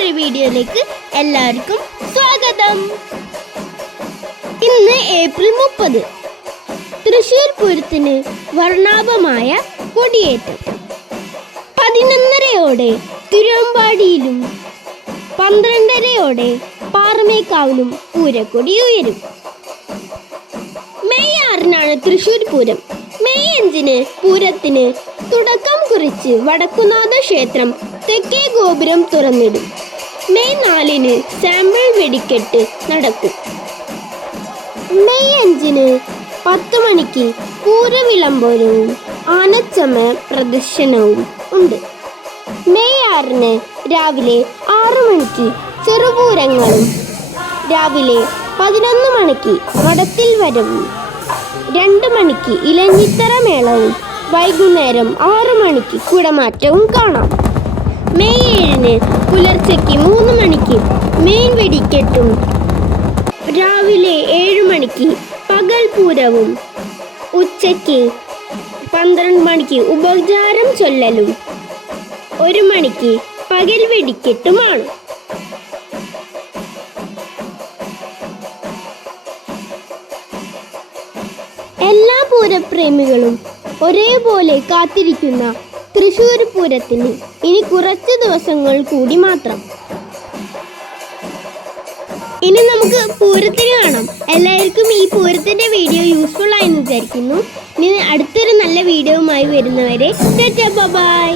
പുതിയൊരു വീഡിയോയിലേക്ക് എല്ലാവർക്കും സ്വാഗതം. ഇന്ന് ഏപ്രിൽ 30. തൃശ്ശൂർ പൂരത്തിന് വർണ്ണാഭമായ കൊടിയേറ്റം. 11:30 തിരുവമ്പാടിയിലും 12:30 പാറമേക്കാവിലും പൂരക്കൊടി ഉയരും. മെയ് 6 തൃശ്ശൂർ പൂരം. മെയ് 5 പൂരത്തിന് തുടക്കം കുറിച്ച് വടക്കുന്നാഥ ക്ഷേത്രം തെക്കേ ഗോപുരം തുറന്നിടും. മെയ് 4 സാമ്പിൾ വെടിക്കെട്ട് നടക്കും. മെയ് 5 10 മണിക്ക് പൂരവിളംബരവും ആനച്ചമയ പ്രദർശനവും ഉണ്ട്. മെയ് 6 രാവിലെ 6 മണിക്ക് ചെറുപൂരങ്ങളും രാവിലെ 11 മണിക്ക് വടത്തിൽ വരവും 2 മണിക്ക് ഇലഞ്ഞിത്തറ മേളവും വൈകുന്നേരം 6 മണിക്ക് കുടമാറ്റവും കാണാം. മെയ് 7 പുലർച്ചയ്ക്ക് 3 മണിക്ക് മെയിൻ വെടിക്കെട്ടും രാവിലെ 7 മണിക്ക് പകൽ പൂരവും ഉച്ചയ്ക്ക് 12 മണിക്ക് ഉപചാരം ചൊല്ലലും 1 മണിക്ക് പകൽ വെടിക്കെട്ടുമാണ്. എല്ലാ പൂരപ്രേമികളും ഒരേപോലെ കാത്തിരിക്കുന്ന തൃശ്ശൂർ പൂരത്തിന് ഇനി കുറച്ച് ദിവസങ്ങൾ കൂടി മാത്രം. ഇനി നമുക്ക് പൂരത്തിന് കാണാം. എല്ലാവർക്കും ഈ പൂരത്തിന്റെ വീഡിയോ യൂസ്ഫുൾ ആയെന്ന് വിചാരിക്കുന്നു. ഇനി അടുത്തൊരു നല്ല വീഡിയോയുമായി വരുന്നവരെ ടാറ്റാ ബൈ.